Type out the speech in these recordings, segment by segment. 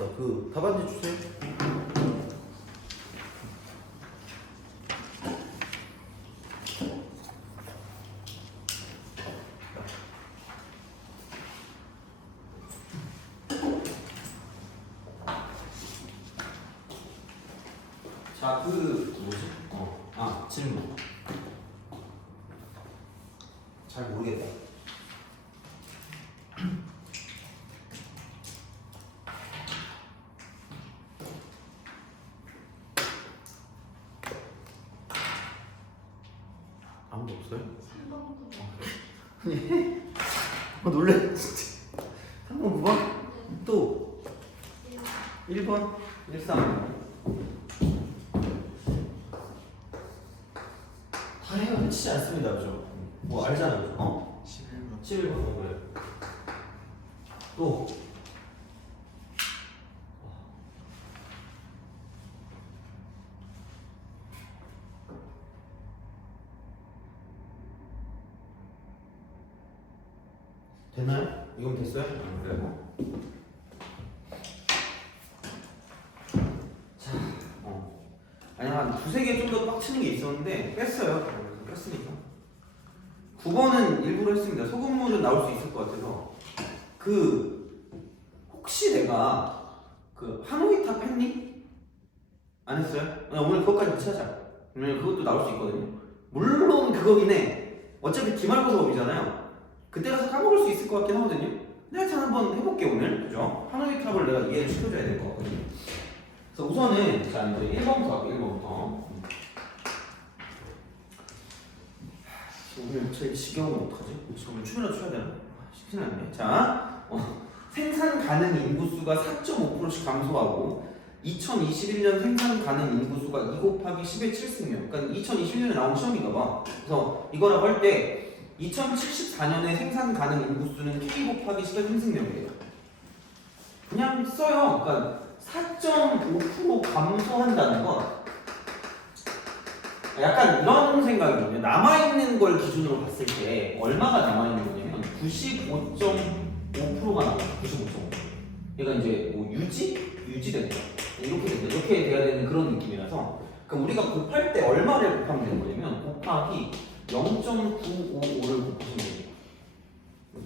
맞다. 그 답안지 주세요. 자, 그 뭐지? 질문. 잘 모르겠다. 아무도 없어요? 3번 놀래 진짜. 3번 9번? 또 1번 13. 다 해요. 해치지 않습니다. 그죠? 뭐 알잖아요. 11번 11번 그래. 또 됐나요? 이건 됐어요? 그래요. 자, 아니 한 두세 개 좀 더 빡치는 게 있었는데 뺐어요. 그래서 뺐으니까. 9번은 일부러 했습니다. 소금물은 나올 수 있을 것 같아서. 혹시 내가 하노이탑 했니? 안 했어요? 오늘 그것까지 같이 하자. 오늘 그것도 나올 수 있거든요. 물론 그거긴 해. 어차피 기말고사 법이잖아요. 그때 가서 까먹을 수 있을 것 같긴 하거든요. 근데 하여튼 한번 해볼게 오늘. 그죠? 하노이탑을 내가 이해를 시켜줘야 될 것 같거든요. 그래서 우선은 자 이제 1번부터 할게요. 1번부터. 오늘 제일 지겨우면 어떡하지? 오늘 춤이라도 춰야 되나? 쉽진 않네. 자, 생산 가능 인구수가 4.5%씩 감소하고 2021년 생산 가능 인구수가 2 곱하기 10의 7승이에요. 그러니까 2021년에 나온 시험인가 봐. 그래서 이거라고 할 때 2074년에 생산 가능 인구수는 K 곱하기 10의 3승명이에요. 그냥 써요. 그러니까 4.5% 감소한다는 건 약간 이런 생각이거든요. 남아있는 걸 기준으로 봤을 때 얼마가 남아있는 거냐면 95.5%가 나와요. 95.5%. 그러니까 이제 뭐 유지되는 거. 이렇게 돼야 되는 그런 느낌이라서 그럼 우리가 곱할 때 얼마를 곱하면 되는 거냐면 곱하기 0.955를 곱하시면 돼요.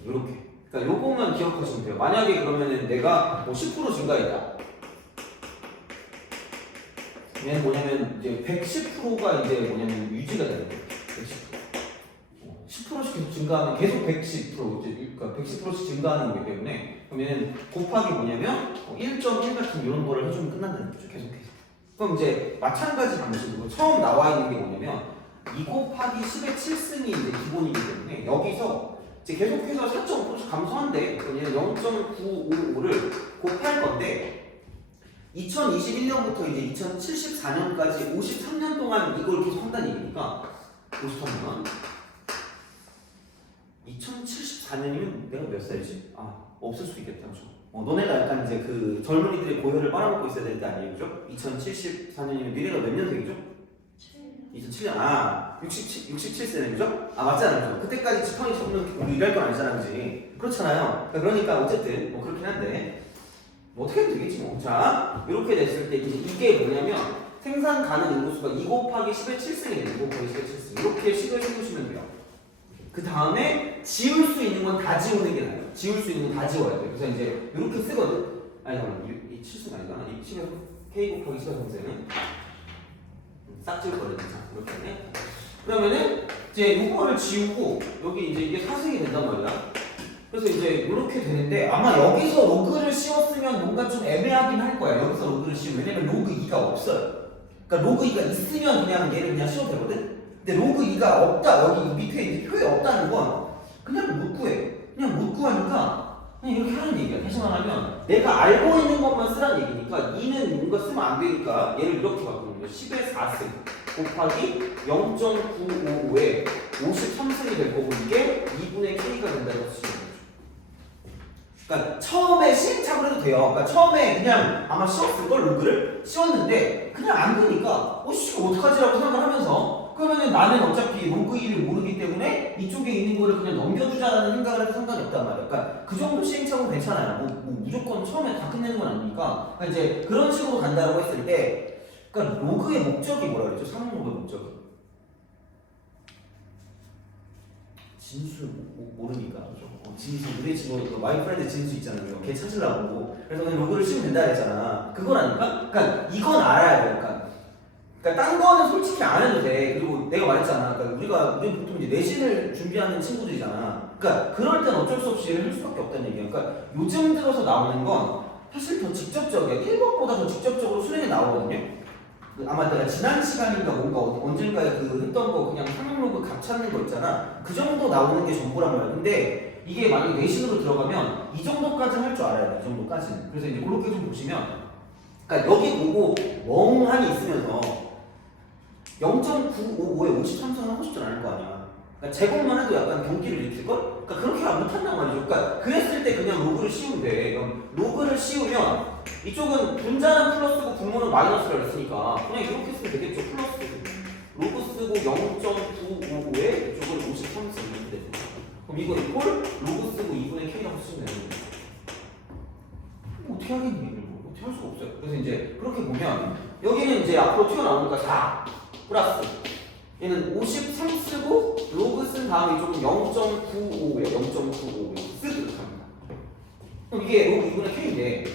이렇게. 그러니까 요거만 기억하시면 돼요. 만약에 그러면은 내가 뭐 10% 증가했다. 얘는 뭐냐면 이제 110%가 이제 뭐냐면 유지가 되는 거예요. 110%. 10%씩 계속 증가하면 계속 110% 그러니까 110%씩 증가하는 거기 때문에 그러면 곱하기 뭐냐면 1.1 같은 이런 거를 해주면 끝난다는 거죠. 계속해서. 그럼 이제 마찬가지 방식으로 처음 나와 있는 게 뭐냐면 2 곱하기 10의 7승이 이제 기본이기 때문에 여기서 이제 계속해서 4.5%씩 감소한대. 그러면 0.955를 곱할 건데 2021년부터 이제 2074년까지 53년 동안 이걸 계속 한다는 얘기니까 53년 2074년이면 내가 몇 살이지? 없을 수도 있겠다. 그렇죠? 너네가 약간 이제 그 젊은이들의 고혈을 빨아먹고 있어야 될 때 아니에요? 그죠? 2074년이면 미래가 몇 년생이죠? 2007년 67세네 그죠? 맞잖아요. 그죠? 그때까지 지팡이 접는 우리 일할 건 아니잖아 그지? 그렇잖아요. 그러니까 어쨌든 뭐 그렇긴 한데 뭐 어떻게 해도 되겠지 뭐. 자, 이렇게 됐을 때 이제 이게 뭐냐면 생산 가능 인구수가 2 곱하기 10의 7승이에요. 2 곱하기 10의 7승. 이렇게 식을 해주시면 돼요. 그 다음에 지울 수 있는 건 다 지우는 게 나아요. 지울 수 있는 건 다 지워야 돼요. 그래서 이제 이렇게 쓰거든. 아니 잠깐만 이 7승 아니다. 이 10의 K 곱하기 10의 3승은 싹 지울 거거든. 이렇게. 그러면은 이제 이거를 지우고 여기 이제 이게 4승이 된단 말이야. 그래서 이제 이렇게 되는데 아마 여기서 로그를 씌웠으면 뭔가 좀 애매하긴 할 거야. 여기서 로그를 씌우면 왜냐면 로그 2가 없어요. 그러니까 로그 2가 있으면 그냥 얘를 그냥 씌워도 되거든. 근데 로그 2가 없다. 여기 밑에 이제 표에 없다는 건 그냥 못 구해. 그냥 못 구하니까 그냥 이렇게 하는 얘기야. 다시 말하면 내가 알고 있는 것만 쓰라는 얘기니까 2는 뭔가 쓰면 안 되니까 얘를 이렇게 바꾸는 거야. 10의 4승 곱하기 0.955에 53승이 될 거고 이게 2분의 K가 된다고 쓰시면 돼요. 그러니까 처음에 시행착오를 해도 돼요. 그러니까 처음에 그냥 아마 씌웠을 걸 로그를 씌웠는데 그냥 안 되니까 어떡하지라고 생각을 하면서 그러면은 나는 어차피 로그 1을 모르기 때문에 이쪽에 있는 거를 그냥 넘겨주자라는 생각을 해도 상관이 없단 말이야. 그러니까 그 정도 시행착오 괜찮아요. 뭐 무조건 처음에 다 끝내는 건 아니니까. 그러니까 이제 그런 식으로 간다고 했을 때, 그러니까 로그의 목적이 뭐라 그랬죠? 상용 로그의 목적이. 진수 모르니까 그죠? 진수 우리 친구 마이 프렌드 진수 있잖아요. 걔 찾으려고. 그래서 그냥 로그를 씌우면 된다 그랬잖아. 그거라니까? 그러니까 이건 알아야 돼. 그러니까 딴 거는 솔직히 안 해도 돼. 그리고 내가 말했잖아. 그러니까 우리 보통 이제 내신을 준비하는 친구들이잖아. 그러니까 그럴 땐 어쩔 수 없이 할 수밖에 없다는 얘기야. 그러니까 요즘 들어서 나오는 건 사실 더 직접적이야. 1번보다 더 직접적으로 수능에 나오거든요. 아마 내가 지난 시간인가 뭔가 언젠가에 그 했던 거 그냥 상용 로그 값 찾는 거 있잖아. 그 정도 나오는 게 전부란 말이야. 근데 이게 만약에 내신으로 들어가면 이 정도까지는 할 줄 알아야 돼. 이 정도까지는. 그래서 이제 그렇게 좀 보시면, 그러니까 여기 보고 멍하니 있으면서 0.955에 53선을 하고 싶진 않을 거 아니야. 그러니까 제곱만 해도 약간 경기를 일으킬걸? 그러니까 그렇게 안 못한단 말이죠. 그러니까 그랬을 때 그냥 로그를 씌우면 돼. 그럼 로그를 씌우면 이쪽은 분자는 플러스고 분모는 마이너스라고 했으니까 그냥 이렇게 쓰면 되겠죠. 플러스 로그 쓰고 0.955에 이쪽은 53 쓰면 돼. 그럼 이거 이꼴 로그 쓰고 2분의 k라고 쓰면 되는 거죠. 어떻게 하겠니? 이거 어떻게 할 수가 없어요. 그래서 이제 그렇게 보면 여기는 이제 앞으로 튀어나오니까 4 플러스 얘는 53 쓰고 로그 쓴 다음에 이쪽은 0.955에 0.955 쓰고 이렇게 합니다. 그럼 이게 로그 2분의 k인데,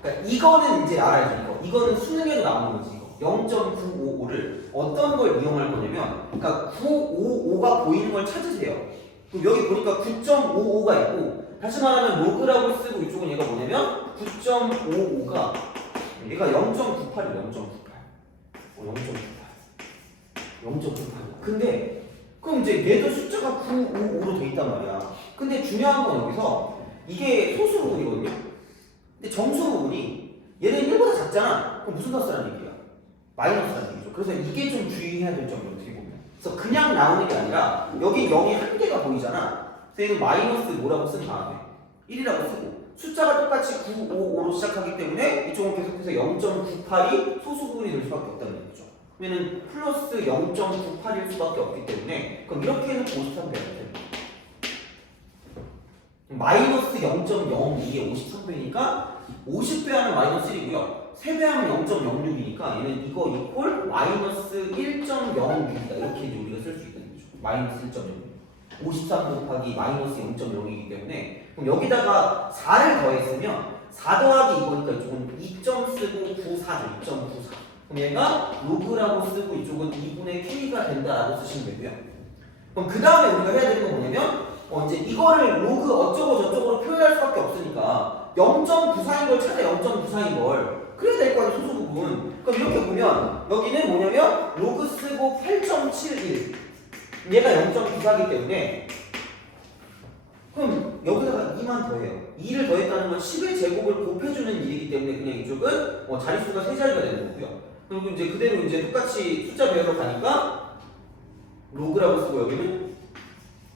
그러니까 이거는 이제 알아야죠. 이거는 수능에도 나오는 거지. 0.955를 어떤 걸 이용할 거냐면, 그러니까 955가 보이는 걸 찾으세요. 그럼 여기 보니까 9.55가 있고, 다시 말하면 로그라고 쓰고 이쪽은 얘가 뭐냐면 9.55가 얘가 0.98이에요. 0.98. 근데 그럼 이제 얘도 숫자가 955로 돼 있단 말이야. 근데 중요한 건 여기서 이게 소수 부분이거든요. 근데 정수 부분이 얘는 1보다 작잖아. 그럼 무슨 값이라는 얘기야? 마이너스라는 얘기죠. 그래서 이게 좀 주의해야 될 점이 어떻게 보면. 그래서 그냥 나오는 게 아니라 여기 0이 한 개가 보이잖아. 그래서 얘는 마이너스 뭐라고 쓴 다음에 1이라고 쓰고 숫자가 똑같이 955로 시작하기 때문에 이쪽은 계속해서 0.98이 소수 부분이 될 수밖에 없다는 얘기죠. 그러면 플러스 0.98일 수밖에 없기 때문에 그럼 이렇게 해놓고 53 배워야 돼. 마이너스 0.02에 53배니까 50배 하면 마이너스 1이고요. 3배 하면 0.06이니까 얘는 이거 이퀄 마이너스 1.06이다. 이렇게 이제 우리가 쓸 수 있다는 거죠. 마이너스 1.06. 53 곱하기 마이너스 0.0이기 때문에 그럼 여기다가 4를 더했으면 4 더하기 이거니까 이쪽은 2점 쓰고 94죠. 2.94. 그럼 얘가 로그라고 쓰고 이쪽은 2분의 k가 된다라고 쓰시면 되고요. 그럼 그 다음에 우리가 해야 되는 건 뭐냐면 이제 이거를 로그 어쩌고 저쩌고로 표현할 수밖에 없으니까 0.94인 걸 찾아. 0.94인 걸 그래야 될 거 아니야. 소수 부분. 그럼 이렇게 보면 여기는 뭐냐면 로그 쓰고 8.71 얘가 0.94이기 때문에 그럼 여기다가 2만 더해요. 2를 더했다는 건 10의 제곱을 곱해주는 일이기 때문에 그냥 이쪽은 자릿수가 3자리가 되는 거고요. 그리고 이제 그대로 이제 똑같이 숫자 배우러 가니까 로그라고 쓰고 여기는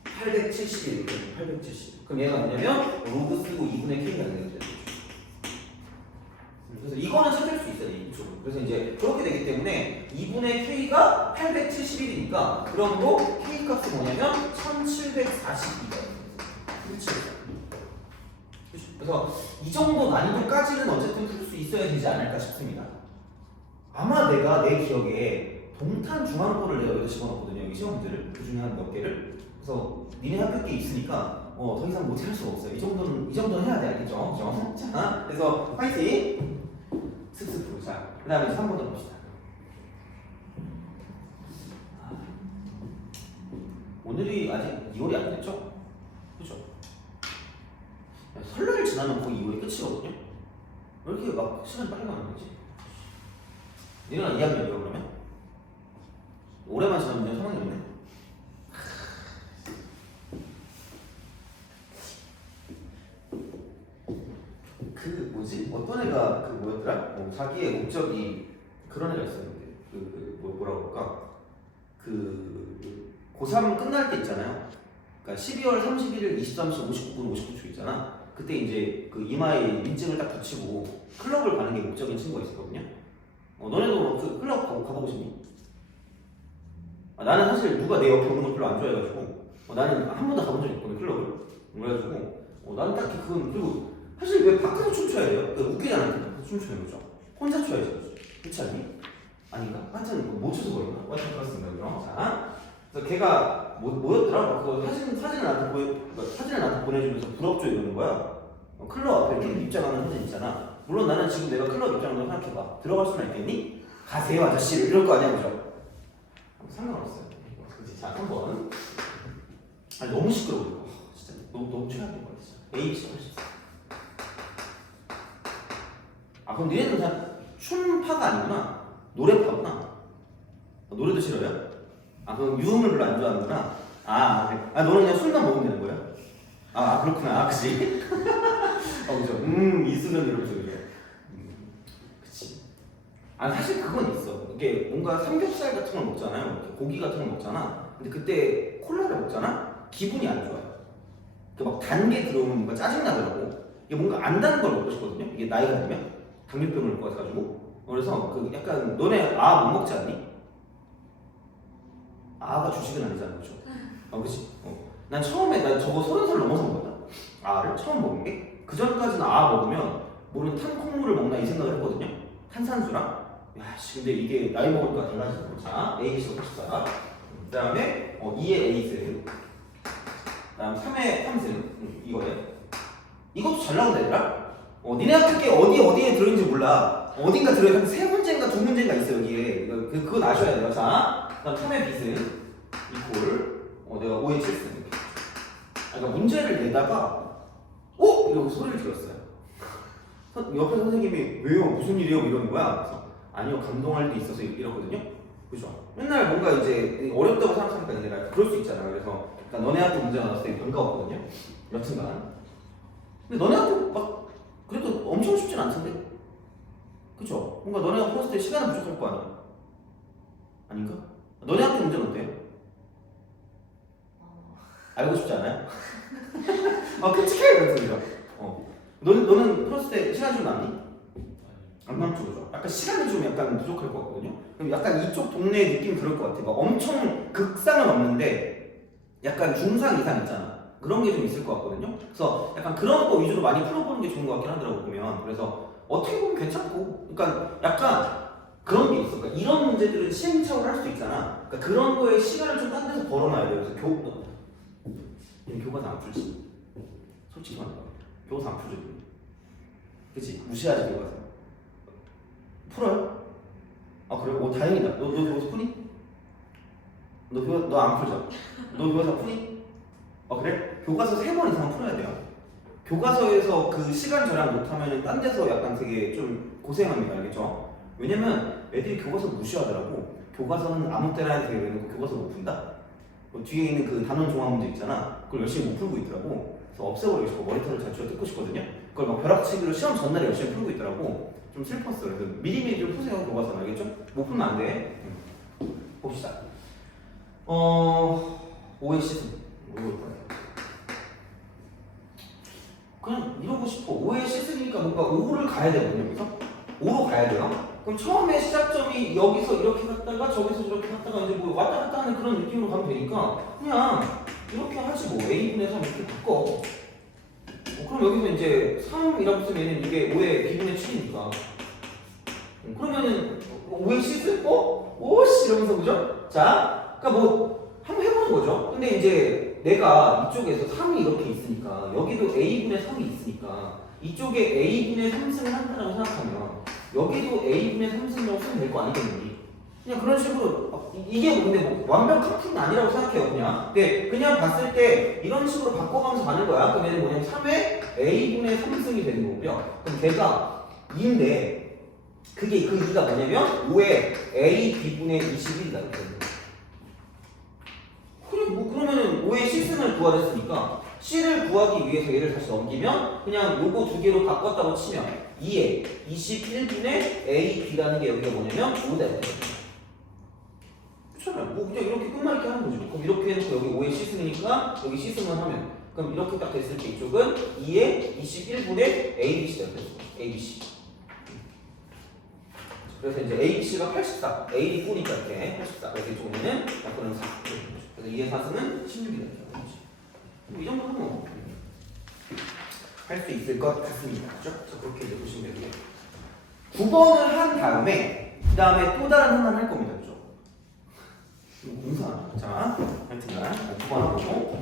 871. 그럼 얘가 뭐냐면 로그 쓰고 2분의 k가 되는 거죠. 그래서 이거는 찾을 수 있어요. 이쪽은. 그래서 이제 그렇게 되기 때문에 2분의 k가 871이니까 그러므로 k 값이 뭐냐면 1742가 그래서 이 정도 난이도까지는 어쨌든 풀 수 있어야 되지 않을까 싶습니다. 아마 내가 내 기억에 동탄 중앙고를 내가 여기다 집어넣었거든요. 여기 시험들을 그 중에 한 몇 개를. 그래서 니네 학교 게 있으니까 더 이상 못해 할 수가 없어요. 이 정도는 해야 돼. 알겠죠? 그죠? 자, 그래서 파이팅! 슥슥. 자, 그 다음에 3번 해봅시다. 오늘이 아직 2월이 안 됐죠? 그죠? 설날 지나면 거의 2월이 끝이거든요? 왜 이렇게 막 시간이 빨리 가는 거지? 얘가 2학년이에요 그러면? 올해만 지나면 3학년이네? 그 뭐지? 어떤 애가 그 뭐였더라? 자기의 목적이 그런 애가 있었는데 뭐라고 할까? 그 고3 끝날 때 있잖아요. 그러니까 12월 31일 23시 59분 59초 있잖아. 그때 이제 그 이마에 인증을 딱 붙이고 클럽을 가는 게 목적인 친구가 있었거든요. 너네도 그 클럽 가보고 싶니? 나는 사실 누가 내 옆에 오는 걸 별로 안 좋아해가지고 나는 한 번도 가본 적이 없거든 클럽을. 그래가지고 나는 딱히 그건 그리고 사실 왜 밖에서 춤춰야 돼요? 웃기잖아요. 밖에서 춤추는 거죠. 혼자 춰야지. 그렇지 않니? 아닌가? 하여튼 못 춰서 그런가? 하여튼 그렇습니다. 그럼 자, 그래서 걔가 뭐였더라? 그거 사진을 나한테 보내주면서 부럽죠 이러는 거야. 클럽 앞에 이렇게 입장하는 사진 있잖아. 물론 나는 지금 내가 클럽 입장도 생각해봐. 들어갈 수는 있겠니? 가세요 아저씨 이럴 거 아니야 그죠? 상관없어요. 그치? 자 3번. 아니 너무 시끄러워. 진짜 너무 최악인 거야 진짜. A씨 훨씬. 그럼 니네는 다 춤파가 아니구나. 노래파구나. 노래도 싫어요? 그럼 유흥을 별로 안 좋아하는구나. 네. 너는 그냥 술만 먹으면 되는 거야? 그렇구나. 그치? 그죠? 이수는 이러면서 그죠? 그치. 사실 그건 있어. 이게 뭔가 삼겹살 같은 걸 먹잖아요. 고기 같은 걸 먹잖아. 근데 그때 콜라를 먹잖아? 기분이 안 좋아요. 막 단 게 들어오면 뭔가 짜증나더라고. 이게 뭔가 안 단 걸 먹고 싶거든요. 이게 나이가 들면 당뇨병을 올 것 같아가지고. 그래서 그 약간 너네 못 먹지 않니? 가 주식은 아니잖아, 그죠? 그치? 난 처음에 저거 30살 넘어서 먹었다. 를 처음 먹은 게 그 전까지는 먹으면 모르는 탄콩물을 먹나 이 생각을 했거든요. 탄산수랑. 근데 이게 나이 먹으니까 달라지는 거. 자, A씨가 84. 그 다음에 2의 A스. 그 다음 3의 3스. 이거예요. 이것도 잘 나온다 얘들아. 니네 학교 게 어디에 들어있는지 몰라. 어딘가 들어있는 3문제인가 2문제인가 있어 여기에. 그건 아셔야 돼요. 자, 그 다음 3의 B스 이퀄 내가 5의 7스. 그러니까 문제를 내다가 이러고 소리를 질렀어요. 옆에 선생님이 왜요? 무슨 일이요? 이러는 거야. 그래서 아니요 감동할 때 있어서 이러거든요. 그죠? 맨날 뭔가 이제 어렵다고 생각하니까 내가 그럴 수 있잖아. 그래서 너네 학교 문제가 나왔을 때 반가웠거든요. 여튼간. 근데 너네 학교 막 그래도 엄청 쉽진 않던데? 그쵸? 뭔가 너네가 풀었을 때 시간은 부족할 거 아니야? 아닌가? 너네 학교 문제는 어때요? 알고 싶지 않아요? 끔찍해! 그래서 너는 풀었을 때 시간 좀 남니? 안 남죠, 그죠? 약간 시간이 좀 약간 부족할 것 같거든요? 그럼 약간 이쪽 동네의 느낌이 그럴 것 같아. 막 엄청 극상은 없는데 약간 중상 이상 있잖아. 그런 게 좀 있을 것 같거든요? 그래서 약간 그런 거 위주로 많이 풀어보는 게 좋은 것 같긴 하더라고, 보면. 그래서 어떻게 보면 괜찮고, 그러니까 약간 그런 게 있어. 그러니까 이런 문제들은 시행착오를 할 수도 있잖아. 그러니까 그런 거에 시간을 좀 딴 데서 벌어놔야 돼요. 그래서 교과서 안 풀지. 솔직히 말해. 교과서 안 풀죠. 그치? 무시하지, 교과서. 풀어요? 그래? 다행이다. 너 교과서 푸니? 너 안 풀죠? 너 교과서 푸니? 그래? 교과서 3번 이상 풀어야 돼요. 교과서에서 그 시간 절약 못하면 딴 데서 약간 되게 좀 고생합니다. 알겠죠? 왜냐면 애들이 교과서 무시하더라고. 교과서는 아무 때나 해도 되게 해놓고 교과서 못 푼다? 뒤에 있는 그 단원 종합 문제 있잖아. 그걸 열심히 못 풀고 있더라고. 그래서 없애버리고 싶고 머리털을 잘 쥐어 뜯고 싶거든요. 그걸 막 벼락치기로 시험 전날에 열심히 풀고 있더라고. 좀 슬펐어. 그래서 미리미리 좀 푸세요. 교과서는. 알겠죠? 못 풀면 안 돼. 봅시다. 5의 시즌. 뭐 이걸 거예요? 그냥 이러고 싶어. 5의 시즌이니까 뭔가 5를 가야 되거든요. 여기서 5로 가야 돼요. 그럼 처음에 시작점이 여기서 이렇게 갔다가 저기서 저렇게 갔다가 이제 뭐 왔다 갔다 하는 그런 느낌으로 가면 되니까 그냥 이렇게 하지 뭐. A분의 3 이렇게 바꿔. 그럼 여기서 이제 3이라고 쓰면 이게 5의 B분의 7이니까 그러면은 5의 시즌? 오씨 이러면서 그죠? 자, 그러니까 뭐 한번 해보는 거죠. 근데 이제 내가 이쪽에서 3이 이렇게 있으니까 여기도 A분의 3이 있으니까 이쪽에 A분의 3승을 한다고 생각하면 여기도 A분의 3승이라고 쓰면 될 거 아니겠니? 그냥 그런 식으로 이게 근데 뭐 완벽한 풀은 아니라고 생각해요. 그냥 봤을 때 이런 식으로 바꿔가면서 가는 거야. 그럼 얘는 뭐냐면 3의 A분의 3승이 되는 거고요. 그럼 걔가 2인데 그게 그 2가 뭐냐면 5의 A, B분의 21이다 이렇게 되는 거야. 그래 뭐 그러면은 5의 C승을 구하랬으니까 C를 구하기 위해서 얘를 다시 넘기면 그냥 요거 두 개로 바꿨다고 치면 2의 21분의 A, B라는 게 여기가 뭐냐면 5다 이렇게. 그렇잖아요. 뭐 그냥 이렇게 끝말잇기 하는 거죠. 그럼 이렇게 해놓고 여기 5의 C승이니까 여기 C승을 하면 그럼 이렇게 딱 됐을 때 이쪽은 2의 21분의 ABC다 이렇게 되는 거예요. ABC. 그래서 이제 h가 84, a 꾸니까 이렇게 84. 그래서 이쪽에는 약분은 4. 그래서 2의 4승은 16이 되죠. 이 정도는 할 수 있을 것 같습니다. 그죠? 자, 그렇게 이제 보시면 되고요. 9번을 한 다음에 그 다음에 또 다른 하나를 할 겁니다. 그죠? 공사. 자, 하여튼간 9번 하고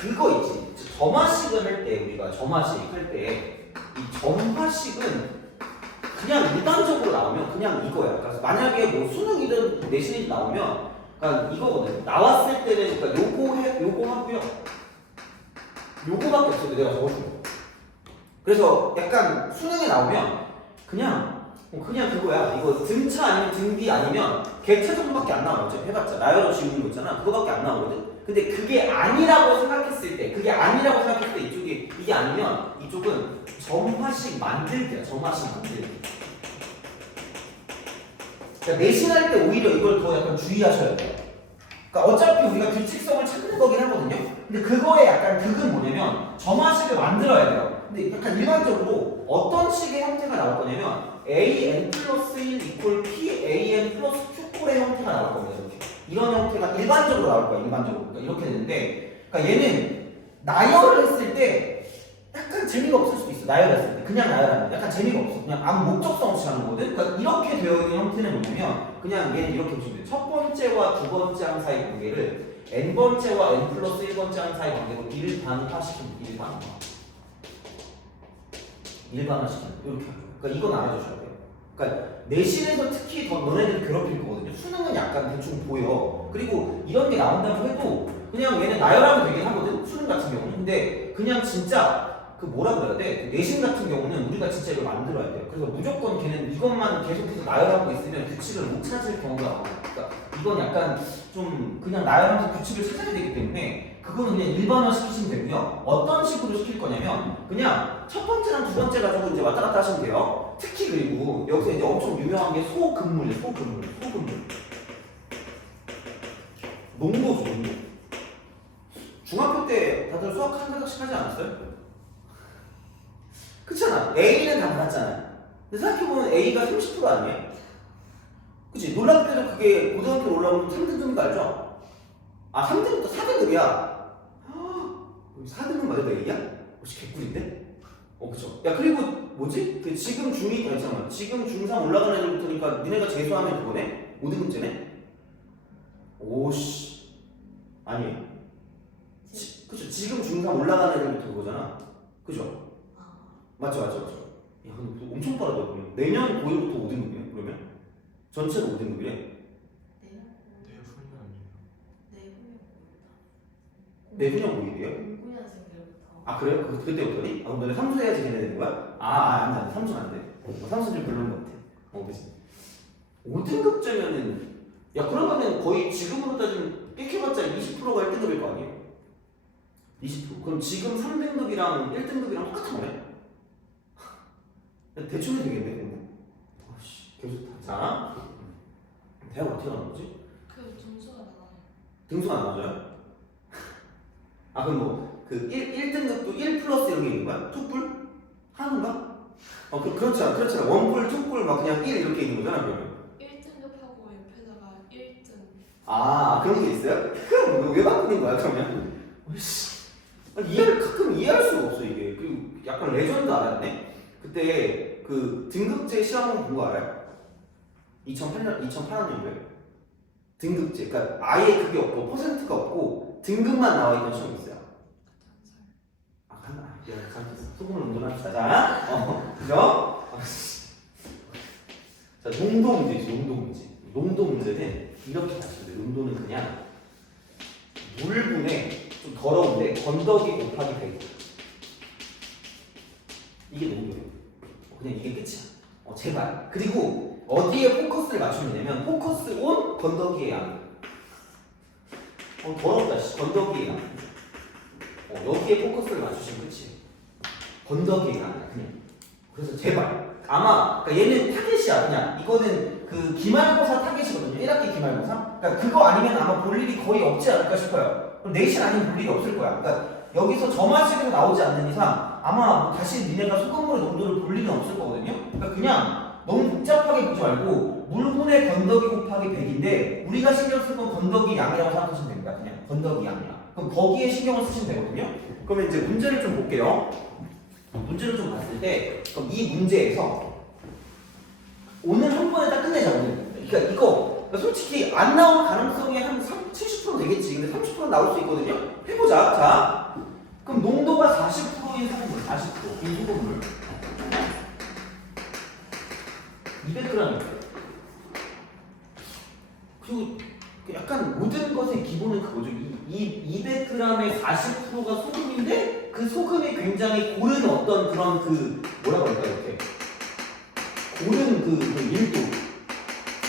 그거 있지. 점화식을 할 때 우리가 점화식 할 때 이 점화식은 그냥 일반적으로 나오면 그냥 이거야. 그러니까 만약에 뭐 수능이든 내신이든 나오면 그러니까 이거거든. 나왔을 때는 그러니까 요거 하고요. 요거밖에 없어도 내가 적어준 거. 그래서 약간 수능에 나오면 그냥 그거야. 이거 등차 아니면 등비 아니면 개차 정도밖에 안 나와. 어차피 해봤자 나열로 지우는 거 있잖아. 그거밖에 안 나오거든. 근데 그게 아니라고 생각했을 때 이게 아니면 이쪽은 점화식 만들기야. 점화식 만들기. 그러니까 내신할 때 오히려 이걸 더 약간 주의하셔야 돼요. 그러니까 어차피 우리가 규칙성을 찾는 거긴 하거든요. 근데 그거에 약간 극은 뭐냐면 점화식을 만들어야 돼요. 근데 약간 일반적으로 어떤 식의 형태가 나올 거냐면 an 플러스 1 이퀄 pan 플러스 q꼴의 형태가 나올 겁니다. 이렇게. 이런 형태가 일반적으로 나올 거야. 일반적으로. 그러니까 이렇게 되는데 그러니까 얘는 나열을 했을 때 약간 재미가 없을 수도 있어. 나열했을 때. 그냥 나열하면 약간 재미가 없어. 그냥 아무 목적성 없이 하는 거거든. 그러니까 이렇게 되어 있는 형태는 뭐냐면 그냥 얘는 이렇게 보시면 돼요. 첫 번째와 두 번째 항 사이 관계를 n번째와 n 플러스 1번째 항 사이 관계로 일반화시키는 일반화. 일반화시키는 이렇게 하는 거예요. 그러니까 이건 알아주셔야 돼요. 그러니까 내신에서 특히 더 너네들 괴롭힐 거거든요. 수능은 약간 대충 보여. 그리고 이런 게 나온다고 해도 그냥 얘는 나열하면 되긴 하거든. 수능 같은 경우는. 근데 그냥 진짜 그 뭐라 그래야 돼? 내신 같은 경우는 우리가 진짜 이걸 만들어야 돼요. 그래서 무조건 걔는 이것만 계속해서 나열하고 있으면 규칙을 못 찾을 경우가 많아요. 그러니까 이건 약간 좀 그냥 나열하면서 규칙을 찾아야 되기 때문에 그거는 그냥 일반화 시키시면 되고요. 어떤 식으로 시킬 거냐면 그냥 첫 번째랑 두 번째 가지고 이제 왔다 갔다 하시면 돼요. 특히 그리고 여기서 이제 엄청 유명한 게 소근물이에요. 소근물. 농도죠, 농도. 중학교 때 다들 수학 한 가닥씩 하지 않았어요? 그렇잖아. A는 다 받았잖아. 근데 생각해보면 A가 30% 아니에요? 그치? 놀랍게도 그게 고등학교 올라오면 3등급인 거 알죠? 아, 3등급도 4등급이야. 4등급 맞아도 A야? 혹시 개꿀인데? 그쵸. 야, 그리고 뭐지? 그 지금 중2, 잠깐만. 지금 중3 올라가는 애들부터니까 니네가 재수하면 그거네? 5등급제네? 오씨. 아니에요. 그쵸. 지금 중3 올라가는 애들부터 그거잖아. 그죠? 맞죠. 야, 근데 엄청 빠르다. 그러면 내년 고1부터 5등급이네. 그러면 전체가 5등급이래. 내후년 고1이에요? 09년생들부터. 아 그래요? 그때부터니? 그럼 너네 삼수해야지 걔네 되는 거야? 안돼. 삼수는 안 돼. 삼수 좀 별로인 것 같아. 그치. 5등급제면은 야 그러면은 거의 지금으로 따지면 삐켜봤자 20%가 1등급일 거 아니에요? 20%. 그럼 지금 3등급이랑 1등급이랑 똑같은 거네? 대충 해도 되겠네, 근데. 아씨, 계속 다. 자, 대학 어떻게 나오는 거지? 그 점수가 나와요. 등수가 안 나와줘요? 그럼 뭐, 1등급도 1 플러스 이런 게 있는 거야? 투뿔? 하는가? 그렇잖아. 원뿔, 투뿔, 막 그냥 1 이렇게 있는 거잖아, 그러면. 1등급하고 옆에다가 1등. 그런 게 있어요? 그럼 왜 바꾸는 거야, 그러면? 가끔 이해할 수가 없어, 이게. 그리고 약간 레전드 알았네? 그때 그 등급제 시험을 본 거 알아요? 2008년도에 등급제, 그러니까 아예 그게 없고 퍼센트가 없고 등급만 나와 있는 시험이 있어요. 잘못했어. 소금을 운전합시다. 자, 그죠? 자, 농도 문제. 농도 문제는 이렇게 하시면 돼요. 농도는 그냥 물분에 좀 더러운데 건더기 곱하기 100. 이게 농도예요. 그냥 이게 끝이야. 제발. 그리고 어디에 포커스를 맞추면 되냐면 포커스 온 건더기의 양. 더럽다. 건더기의 양. 여기에 포커스를 맞추시면 끝이에요. 건더기의 양이야 그냥. 그래서 제발. 아마 그러니까 얘는 타겟이야. 그냥 이거는 그 기말고사 타겟이거든요. 1학기 기말고사. 그러니까 그거 아니면 아마 볼 일이 거의 없지 않을까 싶어요. 그럼 내신 아니면 볼 일이 없을 거야. 그러니까 여기서 점화식에서 나오지 않는 이상 아마 뭐 다시 니네가 소금물의 농도를 볼 일은 없을 거거든요. 그러니까 그냥 너무 복잡하게 보지 말고 물분의 건더기 곱하기 100인데 우리가 신경 쓸 건 건더기 양이라고 생각하시면 됩니다. 그냥 건더기 양이야. 그럼 거기에 신경을 쓰시면 되거든요. 그러면 이제 문제를 좀 볼게요. 문제를 좀 봤을 때 그럼 이 문제에서 오늘 한 번에 딱 끝내자 오늘. 그러니까 이거 솔직히 안 나올 가능성이 한 70% 되겠지. 근데 30% 나올 수 있거든요. 해보자. 자, 그럼 농도가 40%인 소금물, 40%인 소금물 200g. 그리고 약간 모든 것의 기본은 그거죠. 이 200g의 40%가 소금인데 그 소금이 굉장히 고른 어떤 그런 그 뭐라고 할까 이렇게 고른 그 밀도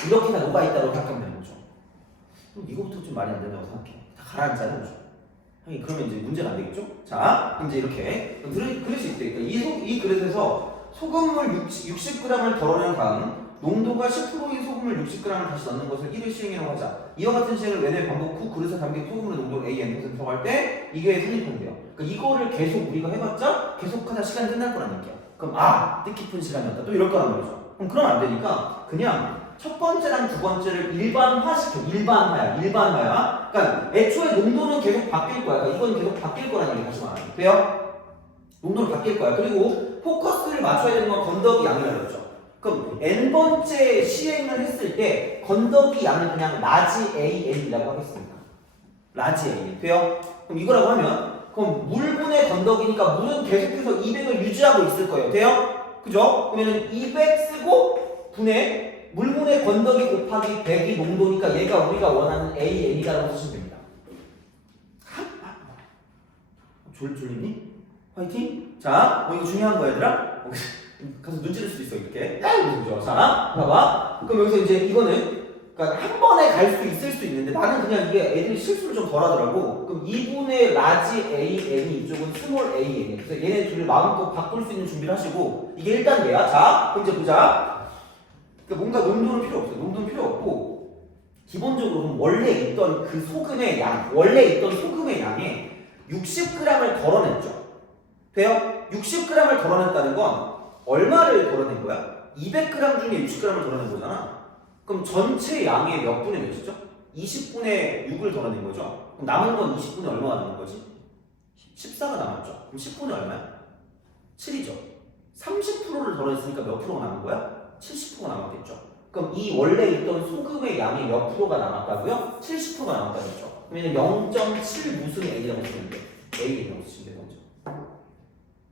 이렇게 다 녹아있다고 생각하면 되는 거죠. 그럼 이거부터 좀 말이 안 된다고 생각해. 다 가라앉자는 거죠. 아니 그러면 이제 문제가 안 되겠죠? 자, 그럼 이제 이렇게 그릴 수 있대. 그러니까 이 그릇에서 소금물 60g을 덜어낸 다음 농도가 10%인 소금을 60g을 다시 넣는 것을 1회 시행이라고 하자. 이와 같은 시행을 매달 반복 후 그릇에 담긴 소금물의 농도 A, N% 들어갈 때 이게 성립한대요. 그러니까 이거를 계속 우리가 해봤자 계속하다 시간이 끝날 거란 얘기야. 그럼 뜻깊은 시간이었다. 또 이럴 거란 말이죠. 그럼 그러면 안 되니까 그냥 첫 번째랑 두 번째를 일반화시켜. 일반화야. 그러니까 애초에 농도는 계속 바뀔 거야. 그러니까 이건 계속 바뀔 거라는 얘기 다시 말하면 돼요? 농도는 바뀔 거야. 그리고 포커스를 맞춰야 되는 건 건더기 양이라고 했죠. 그럼 n번째 시행을 했을 때 건더기 양을 그냥 라지 AN이라고 하겠습니다. 라지 AN. 돼요? 그럼 이거라고 하면 그럼 물분의 건더기니까 물은 계속해서 200을 유지하고 있을 거예요. 돼요? 그죠? 그러면 200 쓰고 분의 물분의 건더기 곱하기 100이 농도니까 얘가 우리가 원하는 AN이라고 쓰시면 됩니다. 졸리니? 화이팅? 자, 이거 중요한 거 얘들아. 가서 눈 찌를 수도 있어 이렇게. 그죠? 자, 봐봐. 그럼 여기서 이제 이거는 그러니까 한 번에 갈 수 있을 수 있는데 나는 그냥 이게 애들이 실수를 좀 덜 하더라고. 그럼 2분의 라지 AN이 이쪽은 스몰 AN이. 그래서 얘네 둘을 마음껏 바꿀 수 있는 준비를 하시고 이게 1단계야. 자, 그럼 이제 보자. 그러니까 뭔가 농도는 필요 없어요. 농도는 필요 없고 기본적으로 원래 있던 그 소금의 양, 원래 있던 소금의 양에 60g을 덜어냈죠. 돼요? 60g을 덜어냈다는 건 얼마를 덜어낸 거야? 200g 중에 60g을 덜어낸 거잖아. 그럼 전체 양의 몇 분의 몇이죠? 20분의 6을 덜어낸 거죠. 그럼 남은 건 20분의 얼마가 남은 거지? 14가 남았죠. 그럼 10분의 얼마야? 7이죠. 30%를 덜어냈으니까 몇 프로가 남은 거야? 70%가 남았겠죠. 그럼 이 원래 있던 소금의 양이 몇 프로가 남았다고요? 70%가 남았다고 했죠. 그러면 0.7 무슨 A라고 쓰면 돼? A라고 쓰시면 돼요.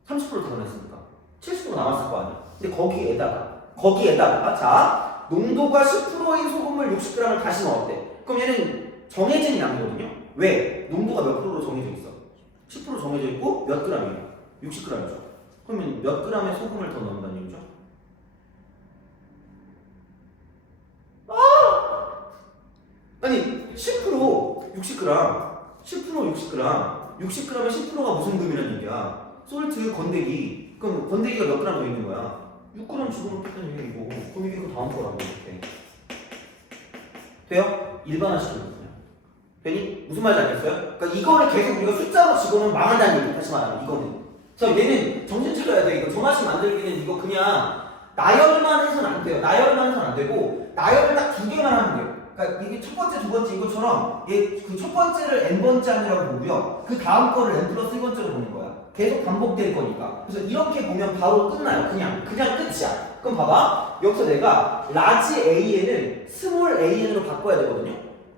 30% 덜어냈으니까 70% 남았을 거 아니야. 근데 거기에다가 자 농도가 10%인 소금물 60g을 다시 넣었대. 그럼 얘는 정해진 양이거든요. 왜? 농도가 몇 프로로 정해져 있어? 10% 정해져 있고 몇 g이에요? 60g이죠. 그러면 몇 g의 소금을 더 넣는다는 얘기죠? 아니 10% 60g 10% 60g 60g에 10%가 무슨 금이라는 얘기야? 솔트 건더기. 그럼 건더기가 몇 그램 더 있는 거야? 6g 집어넣겠다는 얘기고. 그럼 이게 그 다음 거라고 이렇게. 돼요? 일반화시키거든요. 되니? 무슨 말인지 알겠어요? 그러니까 이거를 계속 우리가 숫자로 집어넣으면 망한다는 얘기. 다시 말하면 이거는. 그래서 얘는 정신 차려야 돼. 이거 정하식 만들기는 이거 그냥 나열만 해서는 안 돼요. 나열만 해서는 안 되고 나열을 딱 2개만 하면 돼요. 그러니까 이게 첫 번째, 두 번째 이것처럼 그 첫 번째를 n번째 하느라고 보고요. 그 다음 거를 n 플러스 1번째로 보는 거야. 계속 반복될 거니까. 그래서 이렇게 보면 바로 끝나요. 그냥 끝이야. 그럼 봐봐. 여기서 내가 라지 AN을 스몰 AN으로 바꿔야 되거든요.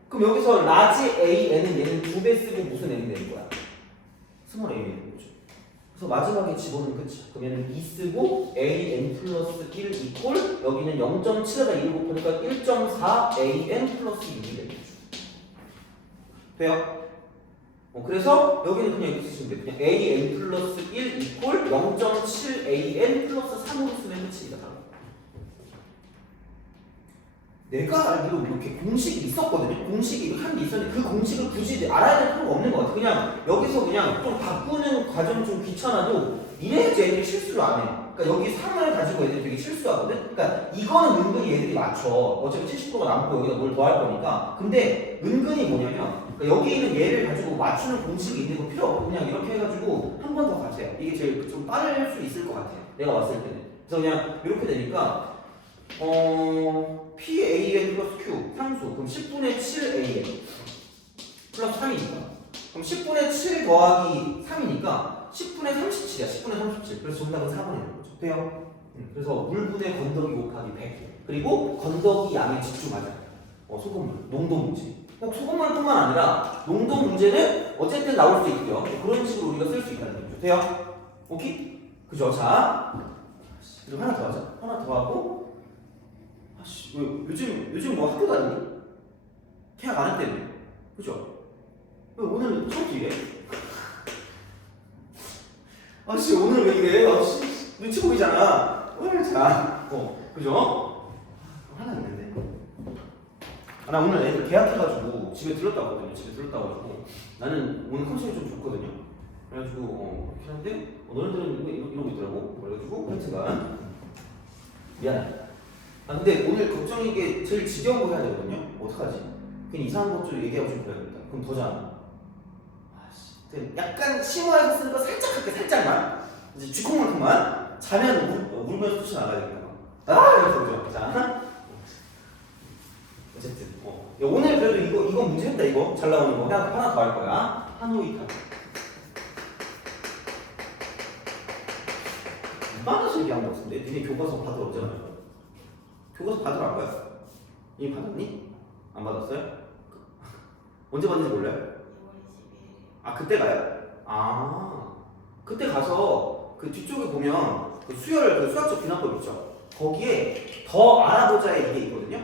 그럼 여기서 라지 AN은 얘는 2배 쓰고 무슨 N이 되는 거야? 스몰 AN이 되는 거죠. 그래서 마지막에 집어넣으면 끝이야. 그럼 얘는 2 쓰고 AN 플러스 1 이꼴 여기는 0.7에다 2를 곱하니까 1.4 AN 플러스 6이 되는 거죠. 돼요? 그래서 여기는 그냥 이렇게 쓰시면 돼요. 그냥 AN 플러스 1 이꼴 0.7 AN 플러스 3으로 쓰면 끝입니다. 내가 알기로 이렇게 공식이 있었거든요. 공식이 이렇게 한 게 있었는데 그 공식을 굳이 알아야 될 필요가 없는 것 같아. 그냥 여기서 그냥 좀 바꾸는 과정이 좀 귀찮아도 이래야지 애들이 실수를 안 해. 그러니까 그러니까 여기 3을 가지고 애들이 되게 실수하거든. 그러니까 이거는 은근히 얘들이 맞춰. 어차피 70%가 남고 여기다 뭘 더할 거니까. 근데 은근히 뭐냐면 그러니까 여기 있는 얘를 가지고 맞추는 공식이 있는 거 필요 없고 그냥 이렇게 해가지고 한 번 더 가세요. 이게 제일 좀 빠를 수 있을 것 같아요. 내가 봤을 때는. 그래서 그냥 이렇게 되니까 PAN 플러스 Q 상수 그럼 10분의 7AN 플러스 3이니까 그럼 10분의 7 더하기 3이니까 10분의 37이야. 10분의 37. 그래서 정답은 4번이라는 거죠. 돼요? 그래서 물분의 건더기 곱하기 100 그리고 건더기 양에 집중하자. 소금물, 농도 문제. 꼭 소금물뿐만 아니라 농도 문제는 어쨌든 나올 수 있고요. 그런 식으로 우리가 쓸 수 있다는 거죠. 돼요? 오케이? 그죠? 자, 그리고 하나 더 하자. 하나 더 하고 아씨, 왜 요즘 뭐 학교 다니니? 계약 안 했대네. 그죠? 왜 오늘 처음부터 이래? 아씨 오늘 왜 이래? 아씨 눈치 보이잖아. 오늘 자, 그죠? 하나 있는데. 나 오늘 애들 계약해가지고 집에 들렀다 왔거든요. 집에 들렀다 와가지고 나는 오늘 컨디션이 좀 좋거든요. 그래가지고 이렇게 하는데 너네들은 이러고 있더라고. 그래가지고 하여튼간 미안해. 근데 오늘 걱정인 게 제일 지겨운 거 해야 되거든요. 어떡하지? 그냥 이상한 것 좀 얘기하고 좀 그래야겠다. 그럼 더 자. 약간 심화해서 쓰는 거 살짝 할게. 살짝만. 이제 쥐콩만큼만 자면 울면서 쫓아 나가야겠다. 이러면서 그죠? 자. 어쨌든 야, 오늘 그래도 이거 문제 했다. 이거 잘 나오는 거 하나 더 할 거야. 하노이탑. 이만해서 얘기한 거 같은데 니네 교과서 받으러 오잖아요. 교과서 받으러 갈 거야. 이미 받았니? 안 받았어요? 언제 받는지 몰라요? 2월 21일. 그때 가요? 그때 가서 그 뒤쪽에 보면 그 수열 그 수학적 비난법 있죠. 거기에 더 알아보자에 이게 있거든요.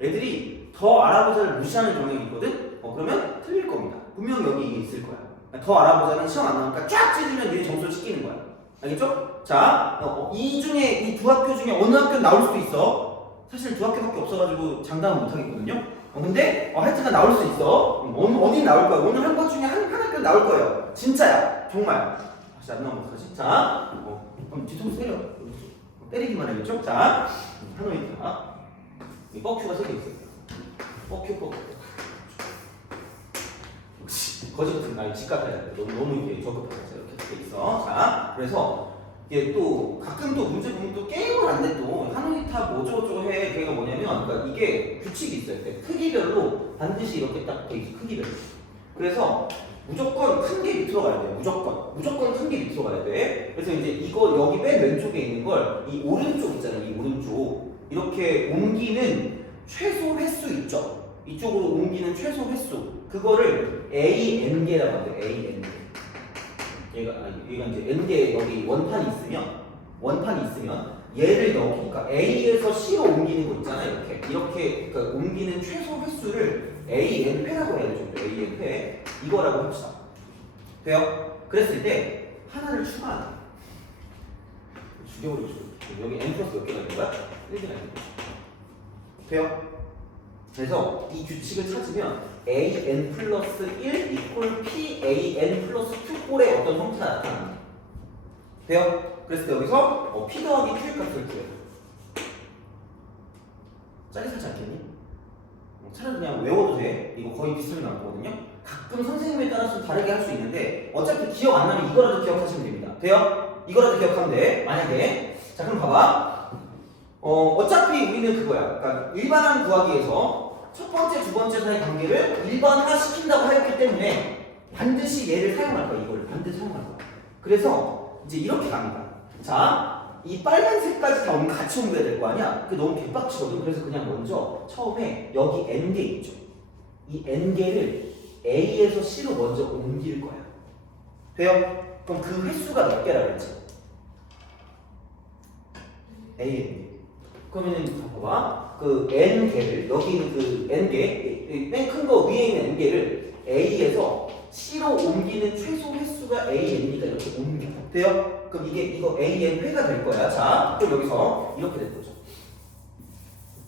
애들이 더 알아보자를 무시하는 경향이 있거든? 그러면 틀릴 겁니다. 분명히 여기 이게 있을 거야. 더 알아보자는 시험 안 나오니까 쫙 찢으면 얘 점수를 찍히는 거야. 알겠죠? 자, 이 중에 이 두 학교 중에 어느 학교는 나올 수도 있어. 사실 두 학교밖에 없어가지고 장담은 못 하겠거든요. 근데 하여튼간 나올 수 있어. 어디 나올 거야? 오늘 한 것 중에 한 학교 나올 거예요. 진짜야. 정말. 다시 안 나오면 어떡하지? 자, 그럼 뒤통수 때려. 때리기만 해야겠죠? 자, 하노이탑. 이 뻑큐가 3개 있어요. 뻑큐. 거지 같은 날 집값해야 돼. 너무 이렇게 저급해서 이렇게 돼 있어. 자, 그래서 이게 또 가끔 또 문제 보면 또 게임을 안 돼. 또 하노이탑 뭐 저거 해. 그게 뭐냐면 그러니까 이게 규칙이 있어요. 크기별로 반드시 이렇게 딱 돼 있어. 크기별로. 그래서 무조건 큰 게 밑으로 가야 돼. 무조건 큰 게 밑으로 가야 돼. 그래서 이제 이거 여기 맨 왼쪽에 있는 걸 이 오른쪽 있잖아요. 이 오른쪽 이렇게 옮기는 최소 횟수 있죠. 이쪽으로 옮기는 최소 횟수 그거를 AN개라고 하는데 AN개. 얘가 이제 n개 여기 원판이 있으면 얘를 여기 그러니까 A에서 C로 옮기는 거 있잖아요. 이렇게 그러니까 옮기는 최소 횟수를 AN패라고 해야 되죠. AN패 이거라고 합시다. 돼요? 그랬을 때 하나를 추가하는 거야. 죽여버리고 싶어. 여기 n 플러스 몇 개가 있는 거야? 1개가 있는 거야. 돼요? 그래서 이 규칙을 찾으면 AN 플러스 1 이퀄 PAN 플러스 Q 꼴의 어떤 형태가 나타납니다. 돼요? 그래서 때 여기서 P 더하기 Q의 값을 구해요. 짜릿하지 않겠니? 차라리 그냥 외워도 돼. 이거 거의 비슷하게 나왔거든요. 가끔 선생님에 따라서 좀 다르게 할 수 있는데 어차피 기억 안 나면 이거라도 기억하시면 됩니다. 돼요? 이거라도 기억하면 돼. 만약에 자 그럼 봐봐. 어차피 우리는 그거야. 그러니까 일반항 구하기에서 첫 번째, 두 번째 사이 관계를 일반화 시킨다고 하였기 때문에 반드시 얘를 사용할 거야. 이걸 반드시 사용할 거야. 그래서 이제 이렇게 갑니다. 자, 이 빨간색까지 다 같이 옮겨야 될 거 아니야? 그게 너무 개빡치거든. 그래서 그냥 먼저 처음에 여기 n개 있죠. 이 n개를 A에서 C로 먼저 옮길 거야. 돼요? 그럼 그 횟수가 몇 개라고 했지? A. 그러면은 봐봐. 그 n개를 여기 있는 그 n개 맨 큰 거 위에 있는 n개를 A에서 C로 옮기는 최소 횟수가 AN이니까 이렇게 옮겨. 돼요? 그럼 이거 AN 회가 될 거야. 자, 그럼 여기서 이렇게 될 거죠.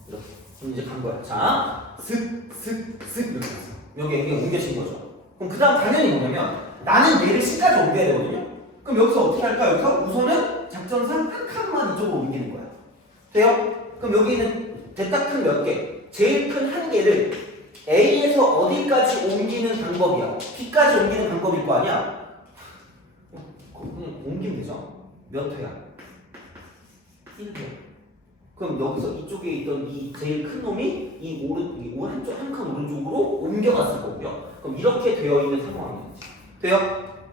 이렇게. 그럼 이제 간 거야. 자, 슥 이렇게 갔어. 여기 옮겨진 거죠. 그럼 그 다음 당연히 뭐냐면 나는 얘를 C까지 옮겨야 되거든요. 그럼 여기서 어떻게 할까? 여기서 우선은 작전상 한 칸만 이쪽으로 옮기는 거야. 돼요? 그럼 여기는 대딱 큰 몇 개, 제일 큰 한 개를 A에서 어디까지 옮기는 방법이야. B까지 옮기는 방법일 거 아니야. 그냥 옮기면 되죠. 몇 회야? 1회. 그럼 여기서 이쪽에 있던 이 제일 큰 놈이 이 한쪽 한 칸 오른쪽으로 옮겨갔을 거고요. 그럼 이렇게 되어 있는 상황이겠지. 돼요?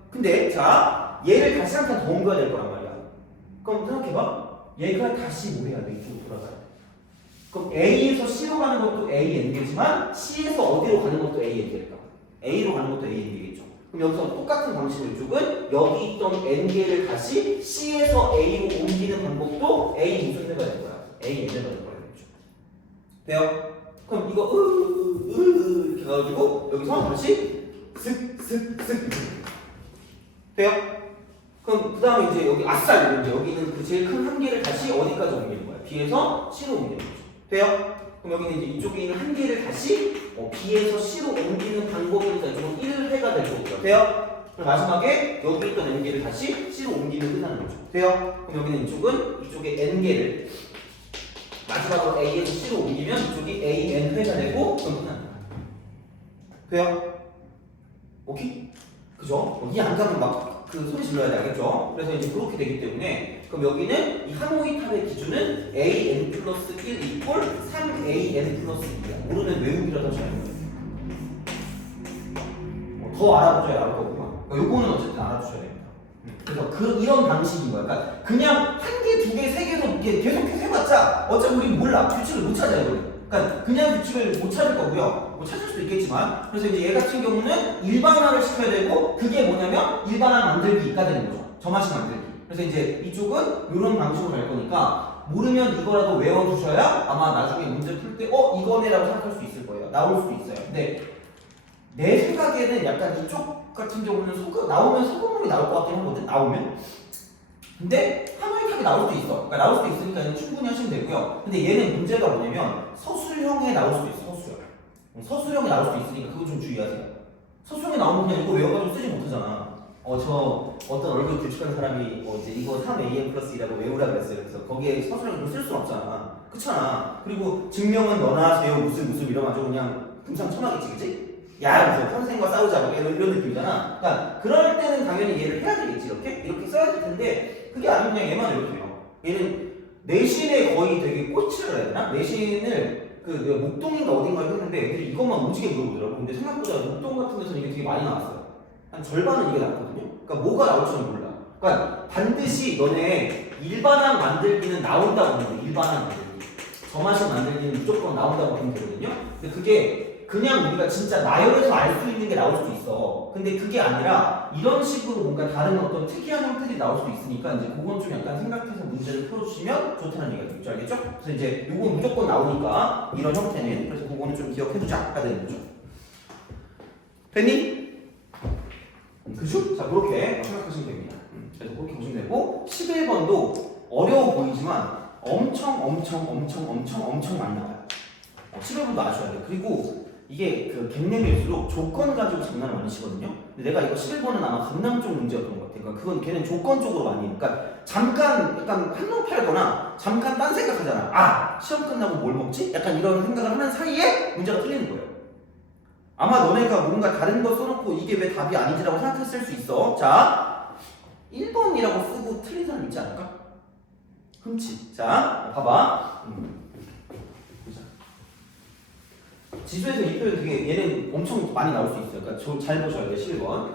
근데 자 얘를 다시 한 칸 더 옮겨야 될 거란 말이야. 그럼 생각해봐. 얘가 다시 뭐 해야 돼? 이쪽으로 돌아가야 돼. 그럼 A에서 C로 가는 것도 AND지만 C에서 어디로 가는 것도 AND일까? A로 가는 것도 AND겠죠. 그럼 여기서 똑같은 방식으로 이쪽은 여기 있던 N개를 다시 C에서 A로 옮기는 방법도 A 무슨 해봐야 될 거야? AN을 넣을 거야. 돼요? 그럼 이거 이렇게 가가지고 여기서 다시 슥슥슥 돼요? 그럼 그 다음에 이제 여기 아싸 이제 여기는 그 제일 큰 한 개를 다시 어디까지 옮기는 거야? B에서 C로 옮기는 거죠. 돼요? 그럼 여기는 이제 이쪽에 있는 한 개를 다시 B에서 C로 옮기는 방법이니까 이쪽은 1회가 될 거고요. 돼요? 그럼 마지막에 여기 있던 N개를 다시 C로 옮기면 끝나는 거죠. 돼요? 그럼 여기는 이쪽에 N개를 마지막으로 A에서 C로 옮기면 이쪽이 AN회가 되고 그럼 끝나는 거야. 돼요? 오케이? 그죠? 이 안 가면 막 그 소리 질러야 돼, 알겠죠? 그래서 이제 그렇게 되기 때문에 그럼 여기는 이 하모이탑의 기준은 AN 플러스 1 이꼴 3AN 플러스 2야. 모르면 외우기라도 하셔야 돼요. 더 알아보셔야 알 거고요. 그러니까 요거는 어쨌든 알아두셔야 됩니다. 그래서 이런 방식인 거야. 그러니까 그냥 한 개, 두 개, 세 개로 이렇게 계속해서 해봤자 어차피 우리는 몰라. 규칙을 못 찾아요. 그러니까 그냥 규칙을 못 찾을 거고요. 뭐 찾을 수도 있겠지만 그래서 이제 얘 같은 경우는 일반화를 시켜야 되고 그게 뭐냐면 일반화 만들기가 되는 거죠. 점화식 만들기. 그래서 이제 이쪽은 이런 방식으로 갈 거니까 모르면 이거라도 외워두셔야 아마 나중에 문제 풀 때 이거네라고 생각할 수 있을 거예요. 나올 수도 있어요. 근데 내 생각에는 약간 이쪽 같은 경우는 나오면 소금물이 나올 것 같긴 하거든. 나오면. 근데 하모니탑이 나올 수도 있어. 그러니까 나올 수도 있으니까 충분히 하시면 되고요. 근데 얘는 문제가 뭐냐면 서술형에 나올 수도 있어. 서술형에 나올 수도 있으니까 그거 좀 주의하세요. 서술형에 나오면 그냥 이거 외워가지고 쓰지 못하잖아. 저 어떤 얼굴 길쭉한 사람이 이제 이거 3AN 플러스 2라고 외우라 그랬어요. 그래서 거기에 서술형을 쓸 수는 없잖아. 그렇잖아. 그리고 증명은 너나 하세요. 무슨 이러가지고 그냥 금상첨화겠지, 그치? 야, 그래서 선생님과 싸우자 이런 느낌이잖아. 그러니까 그럴 때는 당연히 얘를 해야 되겠지. 이렇게 써야 될 텐데 그게 아니면 그냥 얘만 이렇게 돼요. 얘는 내신에 거의 되게 꽂히를 해야 되나? 내신을 목동인가 어딘가에 했는데 애들이 이것만 오지게 물어보더라고. 근데 생각보다 목동 같은 데서는 이게 되게 많이 나왔어요. 한 절반은 이게 나왔거든요. 그러니까 뭐가 나올지는 몰라. 그러니까 반드시 너네 일반항 만들기는 나온다고 보면 돼. 일반항 만들기. 점화식 만들기는 무조건 나온다고 보면 되거든요. 근데 그게 그냥 우리가 진짜 나열해서 알 수 있는 게 나올 수도 있어. 근데 그게 아니라 이런 식으로 뭔가 다른 어떤 특이한 형태들이 나올 수도 있으니까 이제 그건 좀 약간 생각해서 문제를 풀어주시면 좋다는 얘기가 되겠죠. 알겠죠? 그래서 이제 이건 무조건 나오니까 이런 형태는 그래서 그거는 좀 기억해두자가 되는 거죠. 됐니? 그죠? 자 그렇게 생각하시면 됩니다. 그래서 그렇게 보시면 되고 11번도 어려워 보이지만 엄청 많이 나와요. 11번도 아셔야 돼요. 그리고 이게 그 갱년일수록 조건 가지고 장난을 많이 치거든요. 근데 내가 이거 11번은 아마 강남 쪽 문제였던 것 같아. 그러니까 그건 걔는 조건 쪽으로 많이. 그러니까 잠깐 약간 한눈 팔거나 잠깐 딴 생각하잖아. 시험 끝나고 뭘 먹지? 약간 이런 생각을 하는 사이에 문제가 틀리는 거예요. 아마 너네가 뭔가 다른 거 써놓고 이게 왜 답이 아니지라고 생각했을 수 있어. 자, 1번이라고 쓰고 틀린 사람 있지 않을까? 흠치. 자, 봐봐. 지수에서 이 표현 되게 얘는 엄청 많이 나올 수 있어요. 그러니까 잘 보셔야 돼. 11번.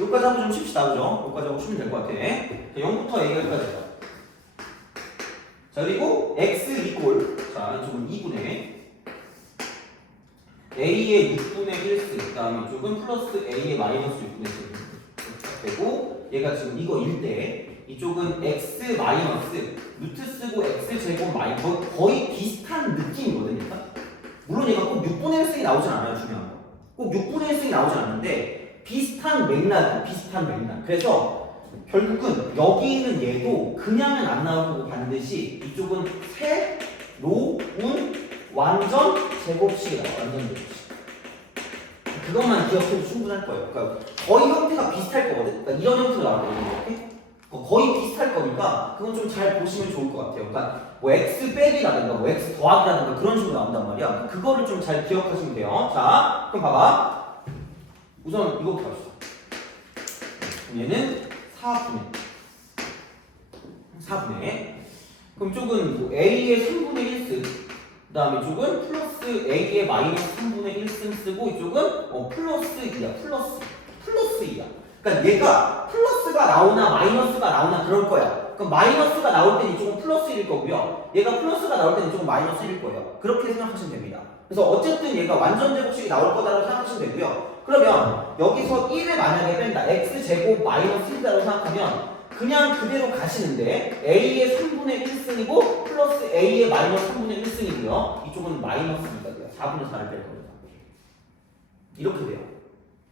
여기까지 한번 좀 칩시다. 그죠? 여기까지 하고 쉬면 될 것 같아. 자, 0부터 A까지 해봐. 자, 그리고 X 이꼴. 자, 이쪽은 2분의 A의 6분의 1스. 그 다음에 이쪽은 플러스 A의 마이너스 6분의 1스. 되고, 얘가 지금 이거 1대. 이쪽은 X 마이너스 루트 쓰고 X 제곱 마이너스 거의 비슷한 느낌이거든요. 물론 얘가 꼭 6분의 1승이 나오진 않아요. 중요한 거. 꼭 6분의 1승이 나오진 않는데 비슷한 맥락. 그래서 결국은 여기 있는 얘도 그냥은 안 나올 거고 반드시 이쪽은 세, 로, 운, 완전 제곱식이 나와요. 완전 제곱식. 그것만 기억해도 충분할 거예요. 그러니까 거의 형태가 비슷할 거거든. 그러니까 이런 형태로 나올 거거든요. 이렇게. 거의 비슷할 거니까 그건 좀 잘 보시면 좋을 것 같아요. 그러니까 뭐 x 빼기라든가 뭐 x 더하기라든가 그런 식으로 나온단 말이야. 그거를 좀 잘 기억하시면 돼요. 자, 그럼 봐봐. 우선 이거부터 합시다. 얘는 4분의 그럼 이쪽은 뭐 a의 3분의 1승 그 다음에 이쪽은 플러스 a의 마이너스 3분의 1승 쓰고 이쪽은 플러스 2야 플러스 2야. 그러니까 얘가 플러스가 나오나 마이너스가 나오나 그럴 거야. 그럼 마이너스가 나올 땐 이쪽은 플러스 1일 거고요. 얘가 플러스가 나올 땐 이쪽은 마이너스 1일 거예요. 그렇게 생각하시면 됩니다. 그래서 어쨌든 얘가 완전 제곱식이 나올 거다라고 생각하시면 되고요. 그러면 여기서 1을 만약에 뺀다. x제곱 마이너스 1이라고 생각하면 그냥 그대로 가시는데 a의 3분의 1승이고 플러스 a의 마이너스 3분의 1승이고요. 이쪽은 마이너스니까 4분의 4를 뺄 겁니다. 이렇게 돼요.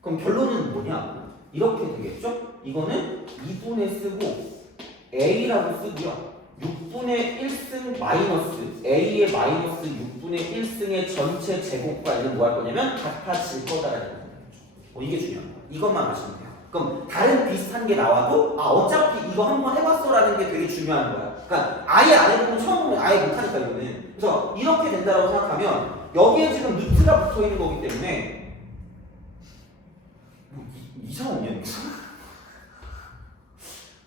그럼 결론은 뭐냐? 이렇게 되겠죠? 이거는 2분의 쓰고 a라고 쓰고요. 6분의 1승 마이너스 a의 마이너스 6분의 1승의 전체 제곱과 얘는 뭐 할 거냐면 같아질 거다라는 거죠. 이게 중요합니다. 이것만 아시면 돼요. 그럼 다른 비슷한 게 나와도 어차피 이거 한번 해봤어라는 게 되게 중요한 거야. 그러니까 아예 안 해보면 처음 보면 아예 못하니까 이거는. 그래서 이렇게 된다고 생각하면 여기에 지금 루트가 붙어 있는 거기 때문에 뭐 이상 없냐 이거?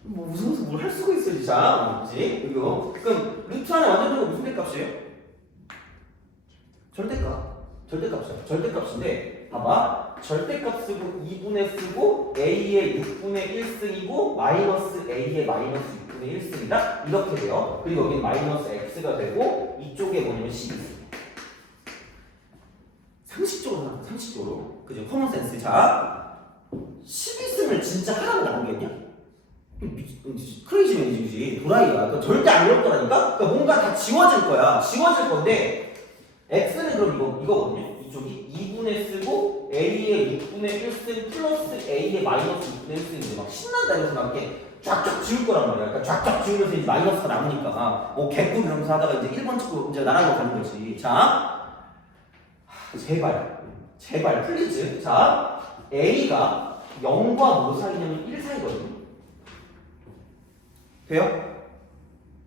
뭐 무슨 뭘 할 수가 있어 진짜. 그렇지? 이거. 그럼 루트 안에 완전 들어가 무슨 대값이에요? 절대값이야. 절대값인데 봐봐. 절대값 쓰고 2분의 쓰고 a의 6분의 1승이고 마이너스 a의 마이너스 6분의 1승이다. 이렇게 돼요. 그리고 여기는 마이너스 x가 되고 이쪽에 뭐냐면 12승. 상식적으로. 그죠? 커먼센스. 자, 12승을 진짜 하라고 나오겠냐? 크레이지 매니지지 도라이야. 그러니까 절대 안 이럴 거라니까? 그러니까 뭔가 다 지워질 거야. 지워질 건데 x는 그럼 이거거든요. 이쪽이 2분의 쓰고 a의 6분의 1승 플러스 a의 마이너스 6분의 1승인데 막 신난다 이러면서 막 이렇게 쫙쫙 지울 거란 말이야. 그러니까 쫙쫙 지우면서 이제 마이너스가 남으니까 뭐 개꿀 이러면서 하다가 이제 1번 찍고 이제 나라로 가는 거지. 자, 제발 플리즈. 자, a가 0과 뭐 사이냐면 1 사이거든요. 돼요?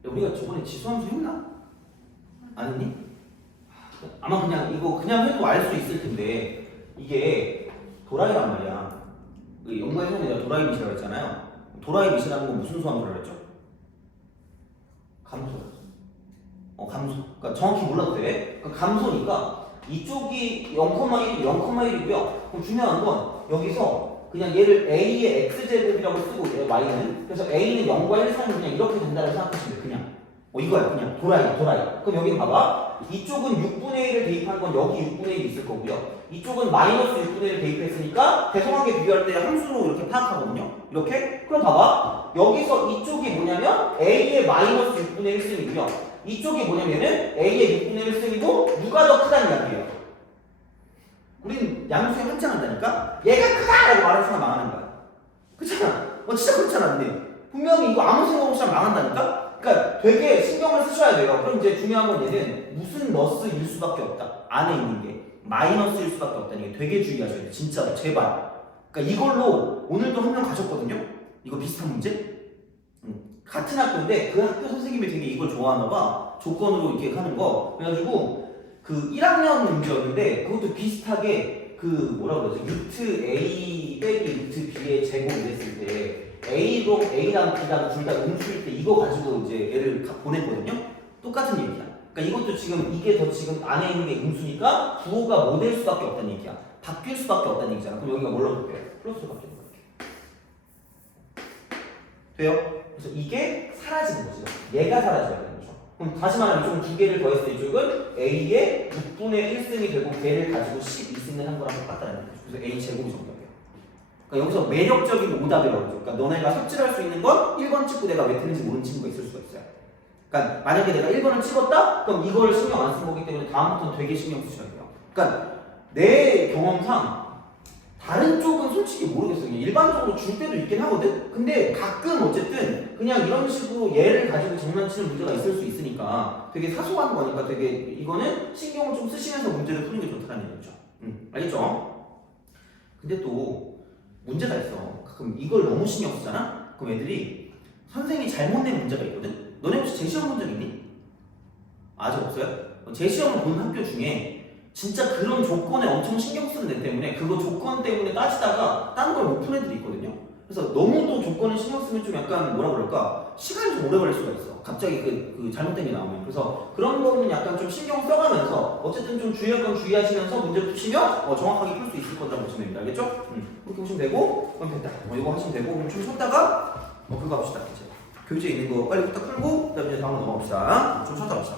우리가 저번에 지수함수 했나? 안 했니? 아마 그냥 이거 그냥 해도 알 수 있을 텐데 이게 도라이란 말이야. 연구의 형이 내가 도라이 미시라고 했잖아요. 도라이 미시라는 건 무슨 수함수라고 했죠? 감소라고. 감소. 그러니까 정확히 몰라도 돼. 그러니까 감소니까 이쪽이 0,1이 0,1이고요. 그럼 중요한 건 여기서 그냥 얘를 a의 x제곱이라고 쓰고 y는 그래서 a는 0과 1 사이는 그냥 이렇게 된다고 생각하시면 돼요. 그냥 이거야 그냥 도라이. 그럼 여기 봐봐. 이쪽은 6분의 1을 대입한 건 여기 6분의 1이 있을 거고요. 이쪽은 마이너스 6분의 1을 대입했으니까 대성관계 비교할 때 함수로 이렇게 파악하거든요. 이렇게. 그럼 봐봐. 여기서 이쪽이 뭐냐면 a의 마이너스 6분의 1승이고요. 이쪽이 뭐냐면은 a의 6분의 1승이고 누가 더 크다는 이야기예요. 우린 양수에 환장한다니까? 얘가 크다라고 말하는 순간 망하는 거야. 그렇잖아. 진짜 그렇잖아. 근데 분명히 이거 아무 생각 없이 하면 망한다니까? 그러니까 되게 신경을 쓰셔야 돼요. 그럼 이제 중요한 건 얘는 무슨 너스일 수밖에 없다. 안에 있는 게 마이너스일 수밖에 없다는 게 되게 주의하셔야 돼요. 진짜로 제발. 그러니까 이걸로 오늘도 한 명 가셨거든요. 이거 비슷한 문제? 같은 학교인데 그 학교 선생님이 되게 이걸 좋아하나 봐. 조건으로 이렇게 하는 거. 그래가지고 그 1학년 문제였는데 그것도 비슷하게 그 뭐라 그러지? 루트 A 빼기 루트 B의 제곱 이랬을 때 A랑 B랑 둘 다 음수일 때 이거 가지고 이제 얘를 보냈거든요. 똑같은 얘기야. 그러니까 이것도 지금 이게 더 지금 안에 있는 게 음수니까 부호가 뭐 될 수밖에 없다는 얘기야. 바뀔 수밖에 없다는 얘기잖아. 그럼 여기가 뭘로 바뀌어요? 플러스로 바뀌는 거야. 돼요? 그래서 이게 사라지는 거지. 얘가 사라져야 되는 거죠. 그럼 다시 말하면 이쪽은 두 개를 더했을 때 이쪽은 A의 6분의 1승이 되고 걔를 가지고 12승을 한 거랑 똑같다는 거죠. 그래서 A 제곱이 정답이에요. 그러니까 여기서 매력적인 오답이라고 하죠. 그러니까 너네가 섭취할 수 있는 건 1번 찍고 내가 왜 틀린지 모르는 친구가 있을 수가 있어요. 그러니까 만약에 내가 1번을 찍었다? 그럼 이걸 신경 안 쓴 거기 때문에 다음부터는 되게 신경 쓰셔야 돼요. 그러니까 내 경험상 다른 쪽은 솔직히 모르겠어요. 그냥 일반적으로 줄 때도 있긴 하거든? 근데 가끔 어쨌든 그냥 이런 식으로 얘를 가지고 장난치는 문제가 있을 수 있으니까 되게 사소한 거니까 되게 이거는 신경을 좀 쓰시면서 문제를 푸는 게 좋다는 얘기죠. 알겠죠? 근데 또 문제가 있어. 가끔 이걸 너무 신경 쓰잖아? 그럼 애들이 선생이 잘못 낸 문제가 있거든? 너네 혹시 제시험 본 적 있니? 아직 없어요? 제시험을 보는 학교 중에 진짜 그런 조건에 엄청 신경 쓰는 애 때문에 그거 조건 때문에 따지다가 딴 걸 못 푼 애들이 있거든요? 그래서 너무 또 조건에 신경 쓰면 좀 약간 뭐라 그럴까? 시간이 좀 오래 걸릴 수가 있어. 갑자기 그 잘못된 게 나오면. 그래서 그런 거는 약간 좀 신경 써가면서 어쨌든 좀 주의할 건 주의하시면서 문제 푸시면 정확하게 풀 수 있을 거라고 보시면 됩니다. 알겠죠? 그렇게 보시면 되고 그럼 됐다. 이거 하시면 되고 그럼 좀 쉬었다가 그거 합시다. 이제 교재에 있는 거 빨리 부터 풀고 그다음에 이제 다음으로 넘어갑시다. 좀 쉬었다 합시다.